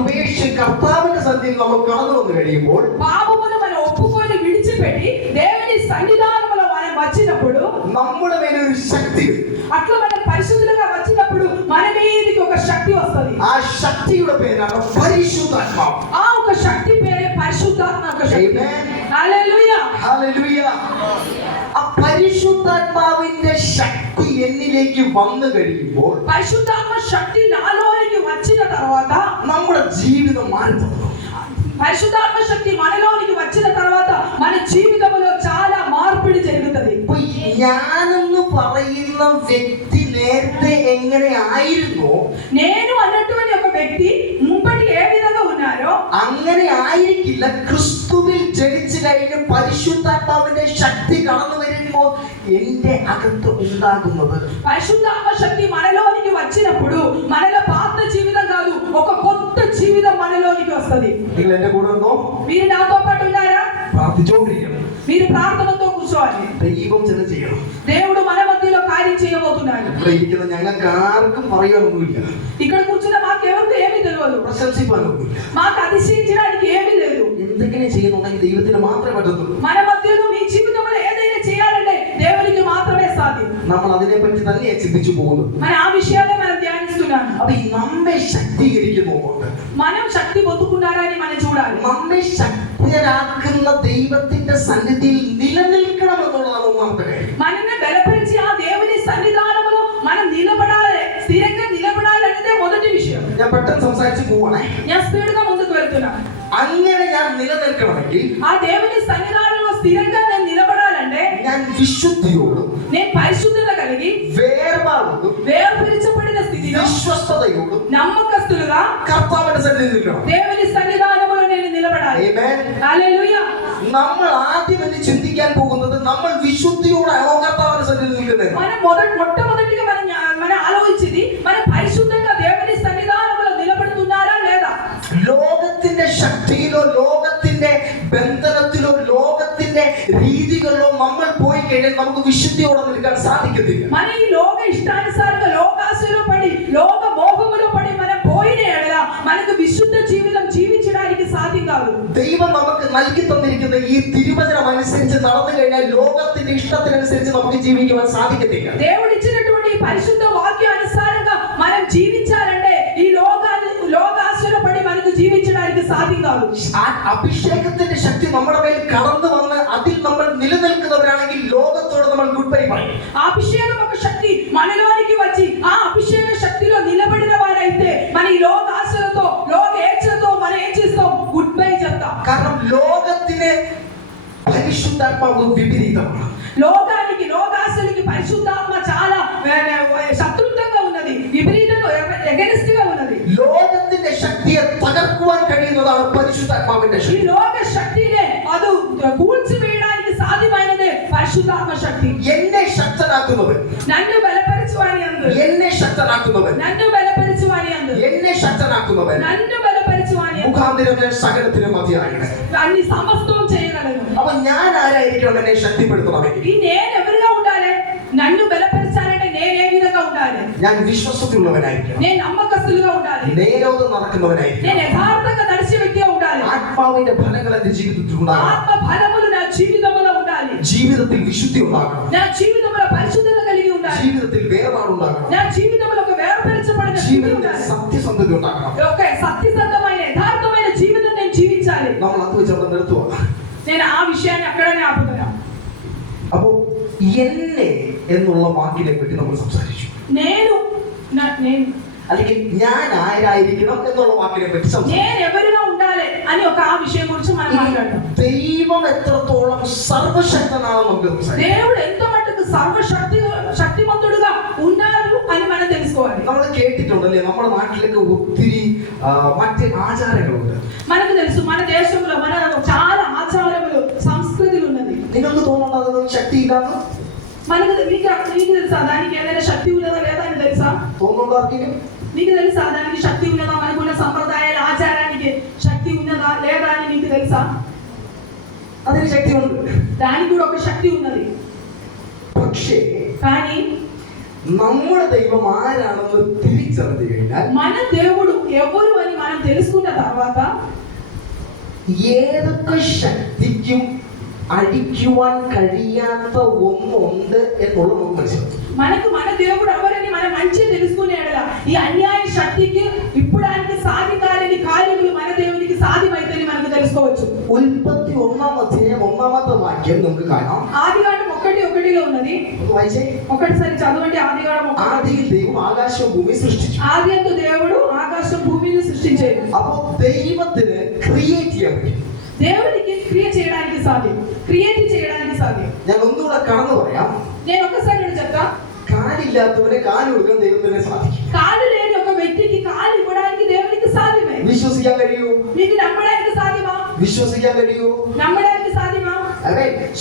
ഉപേക്ഷിച്ച് കർത്താവിന്റെ സന്നിധിയിൽ നമ്മൾ കടന്നു വന്നു കഴിയുമ്പോൾ పాపమును మనం ఒప్పుకొని విడిచిపెట్టి దేవుని సన్నిధానములో మనం వచ్చినప్పుడు നമ്മുടെ മേലെ ഒരു ശക്തി, అట్లా మనం పరిశుద్ధులుగా వచ్చినప్పుడు మన మీదకి ఒక శక్తి వస్తుంది. ആ ശക്തിയുടെ പേരാണ് പരിശുദ്ധാത്മാവ്. ఆ ఒక శక్తి పేరే పరిశుద్ధాత్మ ఒక శక్తి. Amen. హల్లెలూయా. ഹല്ലേലൂയ. ആ പരിശുദ്ധാത്മാവിന്റെ ശക്തി എന്നിലേക്ക് വന്നു കഴിയുമ്പോൾ పరిశుద్ధాత్మ శక్తి నాలోనికి వచ్చిన తర్వాత നമ്മുടെ ജീവിതം മാറുന്നു. పరిశుద్ధాత్మ శక్తి మనలోనికి వచ్చిన తర్వాత మన జీవితంలో చాలా మార్పిడి జరుగుతుంది. ഞാനെന്ന് പറയുന്ന വ്യക്തി നേരത്തെ എങ്ങനെ ആയിരുന്നു, నేను అన్నటువంటి ఒక వ్యక్తి ముప్పటి ఏ విధంగా ఉన్నారో അങ്ങനെ ആയിരിക്കില്ല ക്രിസ്തുവിൽ ജനിച്ചു കഴിഞ്ഞ് പരിശുദ്ധാത്മാവിന്റെ ശക്തി കടന്നു വരുമ്പോൾ എന്റെ അകത്ത് ഉണ്ടാകുന്നത്. పరిశుద్ధాత్మ శక్తి మనలోనికి వచ్చినప్పుడు మనలో పాత జీవితం కాదు, ఒక కొత్త జీవితం మనలోనికి వస్తుంది. നിങ്ങൾ എന്റെ കൂടെ ഉണ്ടോ? మీరు నాతో పాటు ఉన్నారా? പ്രാർത്ഥിച്ചുകൊണ്ടിരിക്കണം. మీరు ప్రార్థనతో కూర్చోవాలి. ദൈവം ചില ചെയ്യണം. దేవుడు మన మధ్యలో కార్యం చేయబోతున్నాడు. ഇവിടെ ഇരിക്കുന്ന ഞങ്ങൾക്ക് ആർക്കും പറയാനൊന്നുമില്ല, ఇక్కడ కూర్చున్న మాకెవరికి ఏమీ తెలియదు, പ്രശംസിക്കാനൊന്നുമില്ല. మాకు అతిశయించడానికి ఏమీ లేదు. എന്തെങ്കിലും ചെയ്യുന്നുണ്ടെങ്കിൽ ദൈവത്തിന് മാത്രമേ പറ്റത്തുള്ളൂ. మన మధ్యలో మీ జీవితంలో ఏదైనా చేయాలంటే దేవునికి మాత్రమే సాధ్యం. നമ്മൾ അതിനെപ്പറ്റി തന്നെ ചിന്തിച്ചു പോകുന്നത്. మన ఆ విషయాలే మనం ధ్యానిస్తున్నాము. അപ്പൊ ഈ നമ്മെ ശക്തീകരിക്കുന്നുണ്ട്, మనం శక్తి పొందుకున్నారని మనం చూడాలి. നമ്മെ ശക്തരാക്കുന്ന ദൈവത്തിന്റെ സന്നിധിയിൽ നിലനിൽക്കണം എന്നുള്ളതാണ് ഒന്നാമത്തെ കാര്യം. మనల్ని బలపరిచి ఆ దేవుని సన్నిధానములో మనం నిలబడాలి, స్థిరంగా నిలబడాలి అనేది మొదటి విషయం. ഞാൻ പെട്ടെന്ന് സംസാരിച്ച് പോവാണേ. ഞാൻ స్పీడ్గా ముందుకు వెళ్తున్నాను. അങ്ങനെ ഞാൻ നിലനിൽക്കണമെങ്കിൽ ఆ దేవుని సన్నిధానంలో స్థిరంగా నేను నిలబడాలంటే ഞാൻ വിശുദ്ധിയോടും నేను పరిశుద్ధత కలిగి വേർപാടോടും వేర్పరచబడిన స్థితిలో വിശ്വസ്തയോടും నమ్మకస్తులుగా കർത്താവിന്റെ സന്നിധിയിൽ നിൽക്കണം. దేవుని సన్నిధానంలో నేను నిలబడాలి. Amen. హల్లెలూయా. നമ്മൾ ആദ്യം എന്ന് ചിന്തിക്കാൻ പോകുന്നത് നമ്മൾ വിശുദ്ധിയോടാണോ കർത്താവിന്റെ സന്നിധിയിൽ നിൽക്കുന്നത്. మనం మొట్టమొదటిగా మనం ఆలోచించింది మనం పరిశుద్ధంగా దేవుని సన్నిధానంలో నిలబడుతున్నారా లేదా. ലോകത്തിന്റെ ശക്തിയിലോ ലോകത്തിന്റെ ബന്ധനത്തിലോ ലോകത്തിന്റെ രീതികളിലോ നമ്മൾ പോയി കഴിഞ്ഞാൽ നമുക്ക് വിശുദ്ധിയോടെ നിൽക്കാൻ സാധിക്കത്തില്ല. మన ఈ లోక ఇష్టానుసారంగా లోకాశలో పడి లోక మోహములో పడి మనం పోయిన ఎడల మనకు విశుద్ధ జీవితం జీవించడానికి సాధ్యం కాదు. ദൈവം നമുക്ക് നൽകി തന്നിരിക്കുന്ന ഈ തിരുവചനം അനുസരിച്ച് നടന്നു കഴിഞ്ഞാൽ ലോകത്തിന്റെ ഇഷ്ടത്തിനനുസരിച്ച് നമുക്ക് ജീവിക്കുവാൻ സാധിക്കത്തില്ല. దేవుడు ఇచ్చినటువంటి పరిశుద్ధ వాక్యం అనుసారంగా మనం జీవించాలంటే ఈ లోకాశలో పడి మనకు జీవించడానికి సాధ్యం కాదు. ആ അഭിഷേകത്തിന്റെ ശക്തി നമ്മുടെ മേൽ കടന്നു വന്ന് അതിൽ നമ്മൾ നിലനിൽക്കുന്നവരാണെങ്കിൽ ലോകത്തോട് നമ്മൾ ഗുഡ് ബൈ പറയും. ఆ అభిషేకం ఒక శక్తి మనలోనికి వచ్చి ఆ అభిషేక శక్తిలో నిలబడిన వారైతే మన ఈ లోక ఆశలతో లోక ఏచ్ఛలతో మనం ఏం చేస్తాం? గుడ్ బై చెప్తాం. കാരണം ലോകത്തിന് പരിശുദ്ധാത്മാവ് വിപരീതമാണ്. లోకానికి లోకాశలకి పరిశుద్ధాత్మ చాలా శత్రుత్వంగా ఉన్నది, విపరీతంగా ఎగనిస్ట్ గా ఉన్నది. ലോകത്തിന്റെ ശക്തിയെ തകർക്കുവാൻ കഴിയുന്നതാണ് പരിശുദ്ധാത്മാവിന്റെ ఈ ശക്തി. లోక శక్తినే అది కూల్చివేయడానికి సాధ్యమైనదే పరిశుద్ధాత్మ శక్తి. എന്നെ ശക്തനാക്കുന്നവൻ, నన్ను బలపరచువాని అందు, എന്നെ ശക്തനാക്കുന്നവൻ, నన్ను బలపరచువాని అందు, എന്നെ ശക്തനാക്കുന്നവൻ నన్ను బలపరచువాని అందు മുഖാന്തരം ഞാൻ സകലത്തിനും മതിയാകണം. అన్ని సమస్తం చేయగలను. അപ്പൊ ഞാൻ ആരായിരിക്കണം എന്നെ ശക്തിപ്പെടുത്തണമെങ്കിൽ? ఈ నేను ఎవరిగా ఉండాలి? నన్ను బలపరచాలంటే నేను ఏ విధంగా ఉండాలి? ഞാൻ വിശ്വസത്തിലുള്ളവനായിരിക്കണം, నేను నమ్మకస్తులుగా ఉండాలి, നേരോധം നടക്കുന്നവനായിരിക്കണം, నేను యథార్థంగా నడిచే వ్యక్తిగా ఉండాలి, ആത്മാവിന്റെ ഫലങ്ങൾ എന്റെ ജീവിതത്തിൽ ഉണ്ടാകണം, ఆత్మ ఫలములు నా జీవితంలో ఉండాలి, ജീവിതത്തിൽ വിശുദ്ധി ഉണ്ടാകണം, నా జీవితంలో పరిశుద్ధత కలిగి ఉండాలి, ജീവിതത്തിൽ വേർപാടുണ്ടാകണം, నా జీవితంలో ఒక వేర్పరచబడిన స్థితి ജീവിതത്തിൽ ఉండాలి, സത്യസന്ധത ഉണ്ടാകണം. ఒక సత్యసంధమైన యథార్థమైన జీవితం నేను జీవించాలి. നമ്മൾ അത് വെച്ച് അവിടെ നിർത്തുക. నేను ఆ విషయాన్ని అక్కడనే ఆపుతున్నా. അപ്പോ എന്നെ എന്നുള്ള വാക്കിനെ പറ്റി നമ്മൾ സംസാരിച്ചു. నేను അല്ലെങ്കിൽ ഞാൻ ആരായിരിക്കണം എന്നുള്ള വാക്കിനെ പറ്റി സംസാരിച്ചു. నేను ఎవరిగా ఉండాలి అని ఒక ఆ విషయం గురించి మనం మాట్లాడతాం. ദൈവം എത്രത്തോളം സർവശക്തനാണെന്ന് നമുക്ക് സംസാരിക്കാം. దేవుడు ఎంత మట్టుకు శక్తిమంతుడుగా ఉన్నారు అని మనం తెలుసుకోవాలి. നമ്മൾ കേട്ടിട്ടുണ്ടല്ലേ, നമ്മുടെ നാട്ടിലൊക്കെ ഒത്തിരി മറ്റ് ആചാരങ്ങളുണ്ട്. మనకు తెలుసు మన దేశంలో మన చాలా ఆచారములు సంస్కృతులు ఉన్నది. നിങ്ങൾക്ക് തോന്നുന്നുണ്ടോ അതൊന്നും ശക്തിയില്ലാന്ന്? మనకు మీకు తెలుసా దానికి ఏదైనా శక్తి ఉన్నదా లేదా అని తెలుసా? തോന്നുന്നുണ്ടോ ആർക്കെങ്കിലും? మీకు తెలుసా దానికి శక్తి ఉన్నదా? మనకున్న సంప్రదాయాల ఆచారానికి శక్తి ఉన్నదా లేదా అని మీకు తెలుసా? അതിന് ശക്തിയുണ്ട്, దానికి కూడా ఒక శక్తి ఉన్నది. പക്ഷേ కానీ നമ്മുടെ ദൈവം ആരാണെന്ന് തിരിച്ചറിഞ്ഞു കഴിഞ്ഞാൽ మన దేవుడు ఎవరు అని మనం తెలుసుకున్న తర్వాత ഏതൊക്കെ ശക്തിക്കും അടിക്കുവാൻ കഴിയാത്ത ഒന്നുണ്ട് എന്നുള്ളത് നമുക്ക് മനസ്സിലാക്കും. మనకు మన దేవుడు ఎవరని మనం మంచిగా తెలుసుకునేలా ఈ అన్యాయ శక్తికి ఇప్పుడానికి సాధికారని కార్యములు మన దేవునికి సాధ్యమైతని మనకు తెలుసుకోవచ్చు. ഉൽപ്പത്തി 1-ാമത്തെ വാക്യം നമുക്ക് കാണാം. ఆదికాండం 1:1 ఉన్నది. വായിച്ചേ. ఒకటిసారి చదవండి. ఆదికాండం 1. ആദിയിൽ ദൈവം ആകാശവും ഭൂമിയും സൃഷ്ടിച്ചു. ఆదియందు దేవుడు ఆకాశం భూమిని సృష్టించాడు. അപ്പോൾ ദൈവത്തിന് ക്രിയേറ്റ് ചെയ്യാൻ പറ്റും. దేవునికి క్రియేట్ చేయడానికి సాధ్యం. క్రియేట్ చేయడానికి సాధ్యం. ഞാൻ ഒന്നുകൂടെ കടന്നു പറയാം. నేను ఒక్కసారి చెప్తా. കാലില്ലാത്തവന് കാല് കൊടുക്കാൻ ദൈവത്തിന് സാധിക്കും. కాలు లేని ఒక వ్యక్తికి కాలు ఇవ్వడానికి దేవునికి సాధ్యమే. വിശ്വസിക്കാൻ കഴിയൂ? మీకు నమ్మడానికి సాధ్యమా? വിശ്വസിക്കാൻ കഴിയൂ? నమ్మడానికి సాధ్యమా?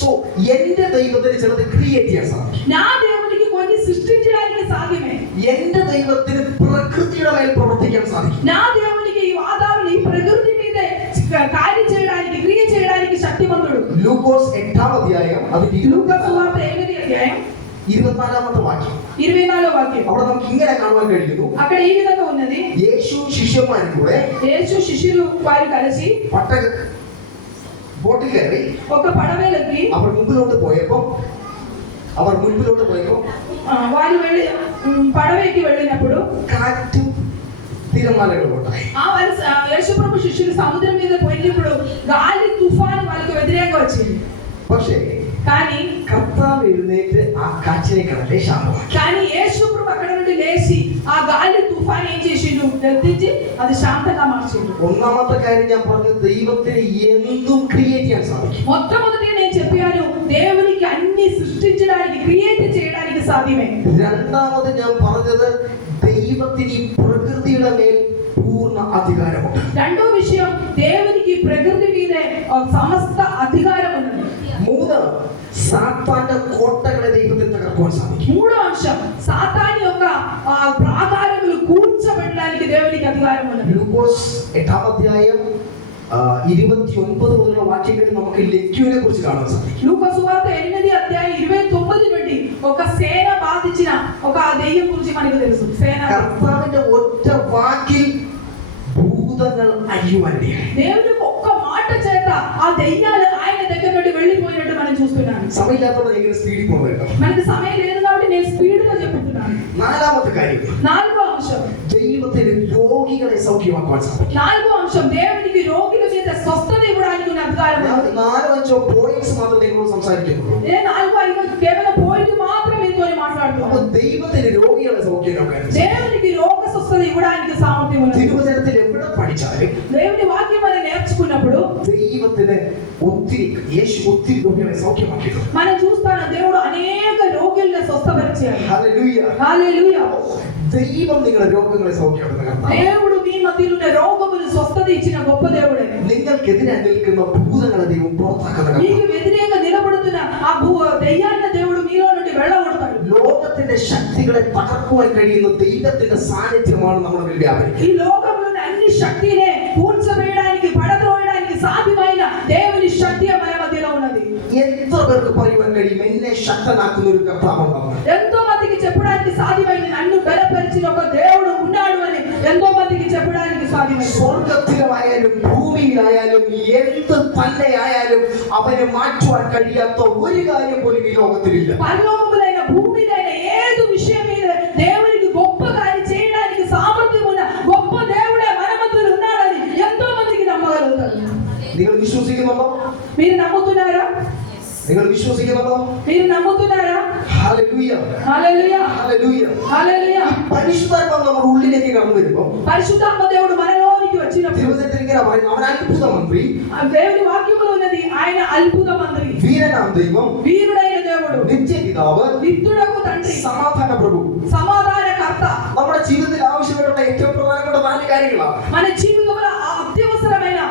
സോ എന്റെ ദൈവത്തിന് ചിലത് ക്രിയേറ്റ് ചെയ്യാൻ സാധിക്കും. నా దేవునికి కొన్ని సృష్టించడానికి సాధ్యమే. എന്റെ ദൈവത്തിന് പ്രകൃതിയുടെ മേൽ പ്രവർത്തിക്കാൻ സാധിക്കും. నా దేవునికి ఈ వాతావరణం ఈ ప్రకృతి మీద కార్యం చేయడానికి క్రియ చేయడానికి శక్తివంతుడు. ലൂക്കോസ് 8-ാം അധ്യായം അതിന്റെ లూకాసు వార్త 8వ అధ్యాయం 24-ാമത്തെ വാക്യം. 24వ వాక్యం. അവിടെ നമുക്ക് ഇങ്ങനെ കാണുവാൻ കഴിയുന്നു. అక్కడ ఈ విధంగా ఉన్నది. യേശു ശിഷ്യന്മാരും കൂടെ యేసు శిష్యులు వారు కలిసి ബോട്ടിൽ കയറി ఒక పడవలోకి അവർ മുമ്പിലോട്ട് പോയപ്പോൾ వారు వెళ్ళి పడవకి వెళ్ళినప్పుడు കാറ്റും തിരമാലകളും ഉണ്ടായി. యేసుప్రభు శిష్యులు సముద్రం మీద పోయినప్పుడు గాలి తుఫాను వాళ్ళకి వ్యతిరేకంగా వచ్చింది. പക്ഷേ కానీ കർത്താവ് എഴുന്നേറ്റ് ആ കാറ്റിനെ കടലെ ശാന്തമാക്കി. కానీ యేసుప్రభు అక్కడ నుండి లేచి ఆ గాలి తుఫాను ఏం చేసిండు? గద్దించి అది శాంతంగా మార్చిండు. ഒന്നാമത്തെ കാര്യം ഞാൻ പറഞ്ഞത് ദൈവത്തിന് എന്തും ക്രിയേറ്റ് ചെയ്യാൻ സാധിക്കും. మొట్టమొదటి నేను చెప్పాను దేవునికి అన్ని సృష్టించడానికి క్రియేట్ చేయడానికి సాధ్యమే. രണ്ടാമത് ഞാൻ പറഞ്ഞത് ദൈവത്തിന് ഈ പ്രകൃതിയുടെ മേൽ പൂർണ്ണ അധികാരമുണ്ട്. రెండో విషయం దేవునికి ప్రకృతి మీద సమస్త అధికారం ఉన్నది. മൂന്ന് സാത്താന്റെ കോട്ടകളെ ദൈവത്തിന് തകർക്കുവാൻ സാധിക്കും. మూడో అంశం సాతాను యొక్క ప్రాకారములు కూల్చబడడానికి దేవునికి అధికారం ఉన్నది. ലൂക്കോസ് 8-ാം അധ്യായം 29 മുതലുള്ള വാക്യങ്ങളിൽ നമുക്ക് ലക്യൂനെ കുറിച്ച് കാണാൻ സാധിക്കും. లూకాసు వార్త 8వ అధ్యాయం 29 నుండి ఒక సేన బాధించిన ఒక దెయ్యం గురించి మనకు తెలుసు. సేన കർത്താവിന്റെ ഒറ്റ വാക്കിൽ ഭൂതങ്ങൾ അഴിയുവാനിടയായി. దేవుని ఒక్క మాట చేత ఆ దెయ్యాలు ఆయన దగ్గర నుండి వెళ్ళిపోయినట్టు మనం చూస్తున్నాం. സമയമില്ലാത്തവരെ എങ്ങനെ സ്പീഡിൽ പോകുന്നത് കേട്ടോ. మనకి సమయం లేదు కాబట్టి నేను స్పీడ్ గా చెప్తున్నాను. നാലാമത്തെ കാര്യം, నాలుగో అంశం ദൈവത്തിന് രോഗികളെ സൗഖ്യമാക്കുവാൻ സാധിക്കും. నాలుగో అంశం దేవునికి రోగుల మీద స్వస్థత ఇవ్వడానికి ఉన్న అధికారం ഞാൻ ఉంది. 4-5 പോയിന്റ്സ് മാത്രം നിങ്ങളോട് സംസാരിക്കുന്നുള്ളൂ. నేను 4-5 కేవలం పాయింట్ మాత్రమే మీతో మాట్లాడుతున్నాను. അപ്പോൾ ദൈവത്തിന് രോഗികളെ സൗഖ്യമാക്കാൻ దేవునికి రోగ స్వస్థత ఇవ్వడానికి సామర్థ్యం ఉంది. തിരുവചനത്തിൽ എവിടെ പഠിച്ചാലും దేవుని వాక్యం మనం నేర్చుకున్నప్పుడు ദൈവത്തിന് യേശു ഒത്തിരി രോഗികളെ സൗഖ്യമാക്കിയിട്ടുണ്ട്. మనం చూస్తాను దేవుడు అనేక రోగులను స్వస్థపరిచాడు. ഹല്ലേലൂയ. హల్లెలూయా. ദൈവം നിങ്ങളുടെ രോഗങ്ങളെ സൗഖ്യമാക്കുന്ന കർത്താവ്. దేవుడు మీ మధ్యలో ఉన్న రోగములు స్వస్థత ఇచ్చిన గొప్ప దేవుడే. നിങ്ങൾക്കെതിരെ നിൽക്കുന്ന ഭൂതങ്ങളെ ദൈവം പുറത്താക്കുന്ന మీకు കർത്താവ്. వ్యతిరేకంగా నిలబడుతున్న ఆ దెయ్యాన్ని దేవుడు మీలో నుండి వెళ్ళగొడతాడు. ലോകത്തിന്റെ ശക്തികളെ തകർക്കുവാൻ കഴിയുന്ന ദൈവത്തിന്റെ സാന്നിധ്യമാണ് നമ്മുടെ മേൽ വ്യാപരിക്കുന്നത്. ఈ లోకంలోని అన్ని శక్తినే కూల్చవేయడానికి పడద్రోయడానికి సాధ్యమైన దేవుని శక్తి మన మధ్యలో ఉన్నది. എത്ര പേർക്ക് പറയുവാൻ കഴിയും എന്നെ ശക്തനാക്കുന്ന ഒരു കർത്താവുണ്ടെന്ന്? ఎంతో మందికి చెప్పడానికి సాధ్యమైంది నన్ను బలపరిచిన ఒక దేవుడు ఉన్నాడు అని ఎంతో మందికి చెప్పడానికి సాధ్యమైంది. സ്വർഗത്തിലായാലും ഭൂമിയിലായാലും എന്ത് തന്നെയായാലും അവന് മാറ്റുവാൻ കഴിയാത്ത ഒരു കാര്യം പോലും ഈ ലോകത്തിലില്ല. పరలోకములైన భూమిలైన ఏదు విషయం మీద దేవునికి గొప్ప కార్యం చేయడానికి సామర్థ్యం ఉన్న గొప్ప దేవుడే మన మధ్యలో ఉన్నాడని ఎంతో మందికి నమ్మగలుగుతారు. നിങ്ങൾ വിശ്വസിക്കുന്നുണ്ടോ? మీరు నమ్ముతున్నారా? നിങ്ങൾ വിശ്വസിക്കുന്നുണ്ടോ? మీరు నమ్ముతున్నారా? ഹല്ലേലൂയ. హల్లెలూయా. ഹല്ലേലൂയ. హల్లెలూయా. പരിശുദ്ധാത്മാവ് നമ്മുടെ ഉള്ളിലേക്ക് കടന്നു വരുമ്പോൾ పరిశుద్ధాత్మ దేవుడు మనలోనికి వచ్చినప్పుడు തിരുവചനത്തിൽ ഇങ്ങനെ പറയുന്നു, അവൻ അത്ഭുത മന്ത്രി, ఆ దేవుని వాక్యములో ఉన్నది ఆయన అద్భుత మంత్రి, വീരനാം ദൈവം, వీరుడైన దేవుడు, നിത്യപിതാവ്, నిత్యుడకు తండ్రి, സമാധാന പ്രഭു. సమాధానకర్త. നമ്മുടെ ജീവിതത്തിൽ ആവശ്യമായിട്ടുള്ള ഏറ്റവും പ്രധാനപ്പെട്ട 4 കാര്യങ്ങളാണ്. మన జీవితంలో అత్యవసరమైన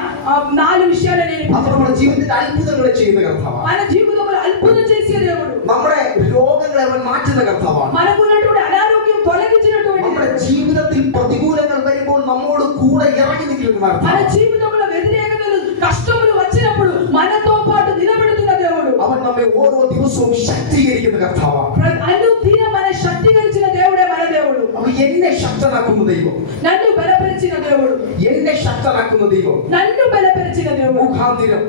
4 విషయాలు నేను അത് നമ്മുടെ ജീവിതത്തിൽ അത്ഭുതങ്ങളെ ചെയ്യുന്ന കർത്താവാണ്. మన జీవితంలో అద్భుతం చేసే దేవుడు. നമ്മുടെ രോഗങ്ങളെ അവൻ മാറ്റുന്ന കർത്താവാണ്. మనకున్నటువంటి అనారోగ్యం తొలగించినటువంటి നമ്മുടെ ജീവിതത്തിൽ പ്രതികൂലങ്ങൾ വരുമ്പോൾ നമ്മോട് കൂടെ ഇറങ്ങി നിൽക്കുന്ന మన കർത്താവ്. జీవితంలో వ్యతిరేకతలు కష్టములు వచ్చినప్పుడు మనతో పాటు నిలబడుతున్న దేవుడు. അവൻ നമ്മെ ഓരോ ദിവസവും ശക്തീകരിക്കുന്ന കർത്താവാണ്. అనుదిన మన శక్తి కలిగిన దేవుడే మన దేవుడు. അവൻ എന്നെ ശക്തനാക്കുന്ന ദൈവം. నన్ను బలపరిచిన దేవుడు. എന്നെ ശക്തനാക്കുന്ന ദൈവം నన్ను బలపరిచిన దేవుడు മുഖാന്തിരം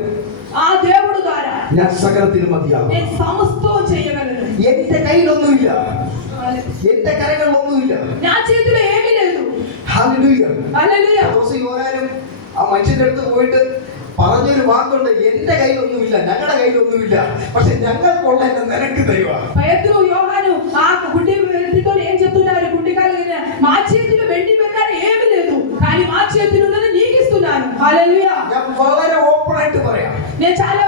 ఆ దేవుడు ద్వారా ഞാൻ സകലത്തിനും മതിയാകും. నేను సమస్తం చేయగలను. എന്റെ കയ്യിലൊന്നുമില്ല, എന്റെ കരങ്ങളിലൊന്നുമില്ല. నా చేతిలో ఏమీ లేదు. ഹല്ലേലൂയ. హల్లెలూయ. യോഹന്നാനും ആ മനുഷ്യന്റെ അടുത്ത് പോയിട്ട് പറഞ്ഞൊരു വാക്കുണ്ട്, എന്റെ കയ്യിലൊന്നുമില്ല, ഞങ്ങളുടെ കയ്യിലൊന്നുമില്ല, പക്ഷെ ഞങ്ങൾക്കുള്ള നിനക്ക് തരുക. పేతురు యోహాను ఆ గుడ్డి వ్యక్తితో ఏం చెప్తున్నారు? గుడ్డికాలు మా చేతిలో వెండి బంగారం ఏమీ లేదు, కానీ మా చేతిలో ఉన్నది నీకు ఇస్తున్నాను. హల్లెలూయ. ഞാൻ വളരെ ഓപ്പൺ ആയിട്ട് പറയാം, నేను చాలా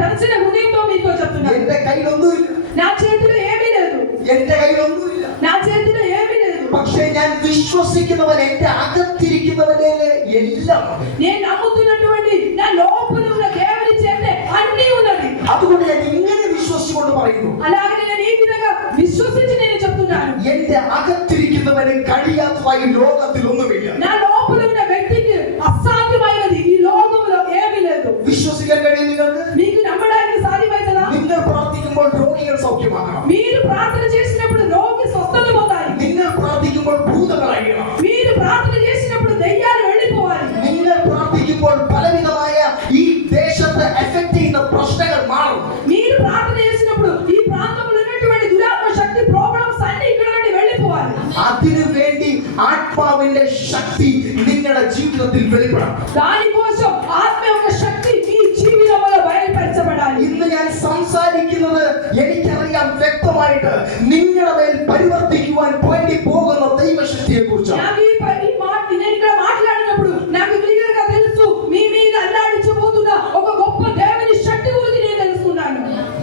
తెరిచిన హృదయంతో మీతో చెప్తున్నాను. എന്റെ കയ്യിലൊന്നുമില്ല, నా చేతిలో ఏమీ లేదు, എന്റെ കയ്യിലൊന്നുമില്ല, నా చేతిలో ఏమీ లేదు. പക്ഷെ ഞാൻ വിശ്വസിക്കുന്നവൻ, എന്റെ അകത്തിരിക്കുന്നവനെ എല്ലാം, నేను నమ్ముతున్నటువంటి నా లోపల ఉన్న దేవుని చేతే అన్నీ ఉన్నది. അതുകൊണ്ട് ഞാൻ ഇങ്ങനെ വിശ്വസിച്ചുകൊണ്ട് പറയുന്നു, అలాగే నేను ఈ విధంగా విశ్వసించి నేను చెప్తున్నాను, എന്റെ അകത്തിരിക്കുന്നവന് കഴിയാത്തതായി ലോകത്തിൽ ഒന്നുമില്ല. నా లోపల ఉన్న వ్యక్తికి అసాధ్యమైనది ఈ లోకంలో ఏమీ లేదు. വിശ്വസിക്കാൻ കഴിയും നിങ്ങൾക്ക്? మీకు నమ్మడానికి సాధ్యమైతదా? നിങ്ങൾ പ്രാർത്ഥിക്കുമ്പോൾ രോഗികൾ സൗഖ്യമാകണം, మీరు ప్రార్థన చేసినప్పుడు రోగి స్వస్థత పొందాలి, നിങ്ങൾ പ്രാർത്ഥിക്കുമ്പോൾ ഭൂതങ്ങൾ അഴിയണം, మీరు ప్రార్థన చేసినప్పుడు దయ్యాలు వెళ్ళిపోవాలి, നിങ്ങൾ പ്രാർത്ഥിക്കുമ്പോൾ പലവിധമായ ഈ ദേശത്തെ എഫക്ട് ചെയ്യുന്ന പ്രശ്നങ്ങൾ മാറും. మీరు ప్రార్థన చేసినప్పుడు ఈ ప్రాంతంలో ఉన్నటువంటి దురాత్మ శక్తి ప్రాబ్లమ్స్ అన్ని ఇక్కడ నుండి వెళ్ళిపోవాలి. അതിനു വേണ്ടി ആത്മാവിന്റെ ശക്തി നിങ്ങളുടെ ജീവിതത്തിൽ വെളിപ്പെടണം. దానికోసం ఆత్మ యొక్క శక్తి మీ జీవితంలో బయలుపరచబడాలి. ഇന്ന് ഞാൻ സംസാരിക്കുന്നത് എനിക്കറിയാം വ്യക്തമായിട്ട് നിങ്ങളുടെ മേൽ പരിവർത്തിക്കുവാൻ വേണ്ടി പോകുന്ന ദൈവശക്തിയെ കുറിച്ചാണ്. నాకు ఈ మాట నేను ఇక్కడ మాట్లాడినప్పుడు నాకు క్లియర్ గా తెలుసు, మీ మీద అల్లాడించబోతున్న ఒక గొప్ప దేవుని శక్తి గురించి నేను తెలుసుకున్నాను.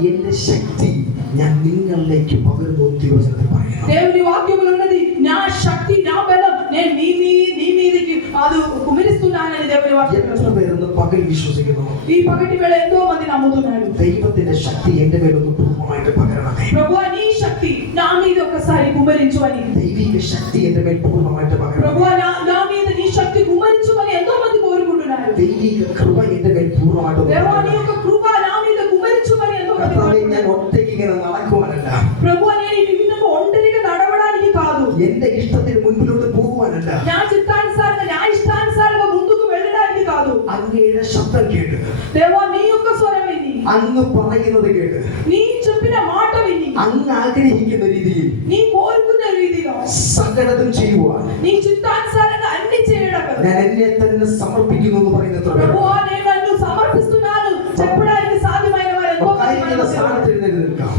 എന്റെ ശക്തി ഞാൻ നിങ്ങളിലേക്ക് പകരുന്നു ദിവസത്തിൽ പറയുന്നു. దేవుని వాక్యములో ఉన్నది, నా శక్తి నా బలం నేను నీ మీదకి అది కుమిరిస్తున్నానని దేవుని వాక్యం. എത്ര പേരൊന്ന് പകൽ വിശ്വസിക്കുന്നു? ఈ పగటి వేళ ఎంతో మంది నమ్ముతున్నారు. ദൈവത്തിന്റെ ശക്തി എന്റെ മേലൊന്ന് പൂർണ്ണമായിട്ട് പകരണമേ. ప్రభువా నీ శక్తి నా మీద ఒకసారి కుమరించు అని. ദൈവിക ശക്തി എന്റെ മേൽ പൂർണ്ണമായിട്ട് പകരണം. ప్రభువా నా మీద నీ శక్తి కుమరించు అని ఎంతో మంది కోరుకుంటున్నారు. ദൈവിക കൃപ എന്റെ മേൽ പൂർണ്ണമായിട്ട് దేవా నీ యొక్క కృప నా మీద కుమరించు అని ఎంతో మంది కోరుకుంటున్నారు. ഞാൻ ഒറ്റയ്ക്ക് ഇങ്ങനെ നടക്കുവാനല്ല, ప్రభువా నేను ఈ విధంగా ఒంటరిగా నడవడానికి కాదు, എന്റെ ഇഷ്ടത്തിന് മുൻപിലോട്ട് പോകുവാനല്ല, నా చిత్తానుసారంగా నా ఇష్టానుసారంగా ముందుకు వెళ్ళడానికి కాదు. അങ്ങയുടെ ശബ്ദം കേട്ട്, దేవా నీ యొక్క స్వరం విని, അങ്ങ് പറയുന്നത് കേട്ട്, నీ చెప్పిన మాట విని, അങ്ങ് ఆഗ്രഹിക്കുന്ന രീതിയിൽ నీ కోరుకున్న రీతిలో സകലതും ചെയ്യുവാൻ నీ చిత్తానుసారంగా అన్ని చేయడం. ഞാൻ എന്നെ തന്നെ സമർപ്പിക്കുന്നു എന്ന് പറയുന്ന എത്ര പേർ? ప్రభువా నేను నన్ను సమర్పిస్తున్నాను చెప్పడానికి సాధ్యమైన వారు ఎంతో మంది കാര്യങ്ങളുടെ സ്ഥാനത്ത് എഴുന്നേറ്റ് നിൽക്കാം.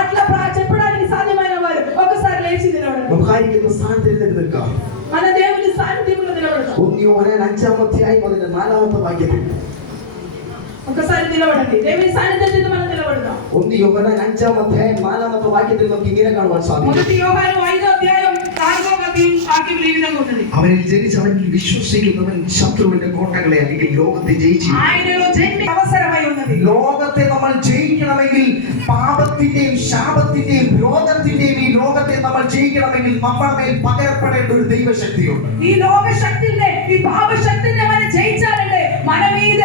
అట్లా చెప్పడానికి సాధ్యమైన వారు ఒకసారి లేచి నిలబడండి. കാര്യങ്ങളുടെ സ്ഥാനത്ത് എഴുന്നേറ്റ് നിൽക്കാം. మన దేవుని సాన్నిధ్యంలో నిలబడతాం. 1 യോഹന്നാൻ 5-ാം അധ്യായം അതിന്റെ 4-ാമത്തെ വാക്യത്തിൽ ఒకసారి నిలబడండి. దేవుని సాన్నిధ్యంలో మనం నిలబడతాం. 1 യോഹന്നാൻ 5-ാം അധ്യായം 4-ാമത്തെ വാക്യത്തിൽ നമുക്ക് ഇങ്ങനെ കാണുവാൻ സാധിക്കും. మొదటి యోహాను 5వ అధ్యాయం 4వ వాక్యం ఈ విధంగా ఉంటుంది. അവനിൽ ജനിച്ചവനിൽ വിശ്വസിക്കുന്നവൻ ശത്രുവിന്റെ കോട്ടകളെ അല്ലെങ്കിൽ ലോകത്തെ ജയിച്ചു. ఆయనలో జన్మ అవసరమై ఉన్నది. ലോകത്തെ നമ്മൾ ജയിക്കണമെങ്കിൽ, പാപത്തിന്റെയും ശാപത്തിന്റെയും രോഗത്തിന്റെയും ഈ ലോകത്തെ നമ്മൾ ജയിക്കണമെങ്കിൽ നമ്മുടെ മേൽ പകരപ്പെടേണ്ട ഒരു ദൈവശക്തിയുണ്ട്. ఈ లోక శక్తినే ఈ పాప శక్తిని మనం జయించాలంటే మన మీద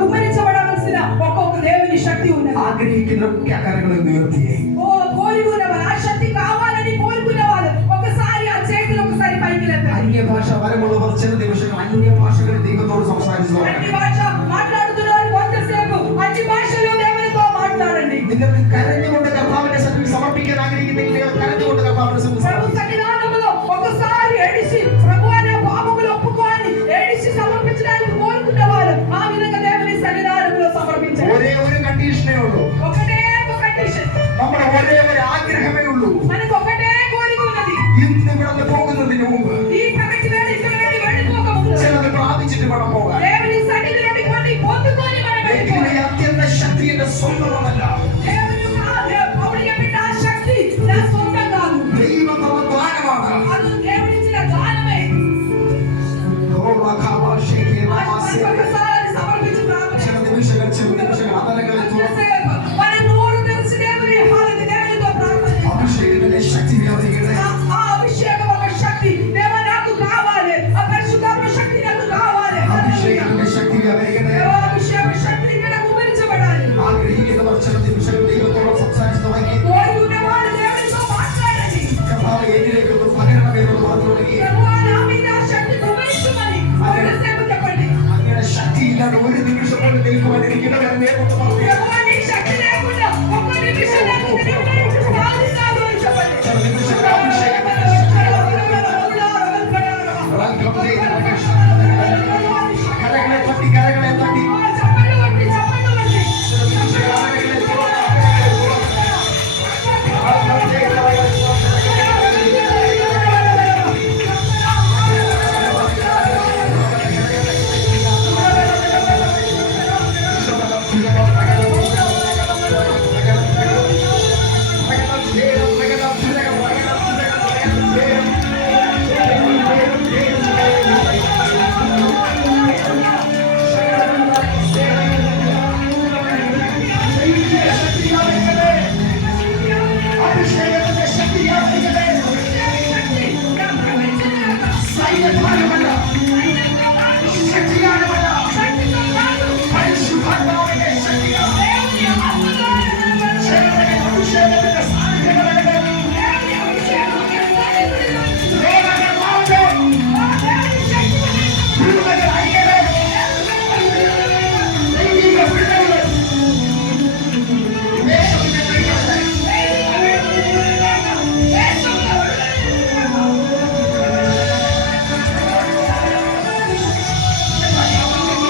కుమరించబడవలసిన ఒక్కొక్క దేవుని శక్తి ఉన్నది. ആഗ്രഹിക്കുന്ന കരങ്ങളെ ഉയർത്തിയേ. కోరుకునేవారు ఆ శక్తి కావాలని కోరుకునేవారు ఒకసారి ఆ చేతులు ఒకసారి పైకి లేపండి. അന്യഭാഷ വരമുള്ളവർ ചില നിമിഷങ്ങൾ അന്യഭാഷകളിൽ ദൈവത്തോട് സംസാരിച്ചു. అన్ని భాష మాట్లాడుతున్నారు కొంతసేపు అన్ని భాషలో దేవునితో మాట్లాడండి. നിങ്ങൾക്ക് കരഞ്ഞുകൊണ്ട് കർത്താവിന്റെ സന്നിധിയിൽ സമർപ്പിക്കാൻ ആഗ്രഹിക്കുന്നെങ്കിൽ കരഞ്ഞുകൊണ്ട് കർത്താവിന്റെ സന്നിധിയിൽ ప్రభు సన్నిధానంలో ఒకసారి ఏడిసి ప్రభువా నా పాపములు ఒప్పుకోని ఏడిసి సమర్పించడానికి కోరుకునేవారు ఆ విధంగా దేవుని సన్నిధానంలో సమర్పించండి. ഒരേ ഒരു കണ്ടീഷനേ ഉള്ളൂ. ఒకటే ఒక కండిషన్. നമ്മുടെ ഒരേ ഒരു ആഗ്രഹമേ ഉള്ളൂ. మనకు ఒకటే కోరిక ఉన్నది. ഇന്ന് ഇവിടെ പോകുന്നതിന് മുമ്പ് ఈ పగటి వేళ ఇక్కడ నుండి వెళ్ళిపోకముందు ചിലത് പ്രാപിച്ചിട്ട് വേണം പോകാൻ. దేవుని సన్నిధి నుండి కొన్ని పొందుకొని మనం వెళ్ళిపోవాలి. ഈ അത്യന്ത ശക്തി എന്റെ സ്വന്തമല്ല. దేవుని పౌడిగా పెట్ట ఆ శక్తి నా సొంతం కాదు. ദൈവം തന്ന ദാനമാണ്. అది దేవుడిచ్చిన దానమే. ఒకసారి సమర్పించి ప్రార్థన ചില നിമിഷങ്ങൾ അതലകളെ మన నోరు తెరిచి దేవుని హారతి దేవునితో ప్రార్థన അഭിഷേകത്തിന്റെ ശക്തി വ്യാപരിക്കട്ടെ. ఆ అభిషేకం ఒక శక్తి దేవా నాకు కావాలి. ఆ పరిశుద్ధాత్మ శక్తి నాకు కావాలి. അഭിഷേകത്തിന്റെ ശക്തി വ്യാപരിക്കട്ടെ. దేవా అభిషేక శక్తి ఇక్కడ కుమరించబడాలి. ആഗ്രഹിക്കുന്നവർ ചില നിമിഷങ്ങൾ ദൈവത്തോട് സംസാരിച്ചു തുടങ്ങി. కోరుకునేవారు దేవునితో మాట్లాడండి. കർത്താവ് എന്നിലേക്ക് പകരണമേ എന്ന് പറഞ്ഞു തുടങ്ങി. ప్రభువా నా మీద ఆ శక్తి కుమరించమని దేవుని దేవుని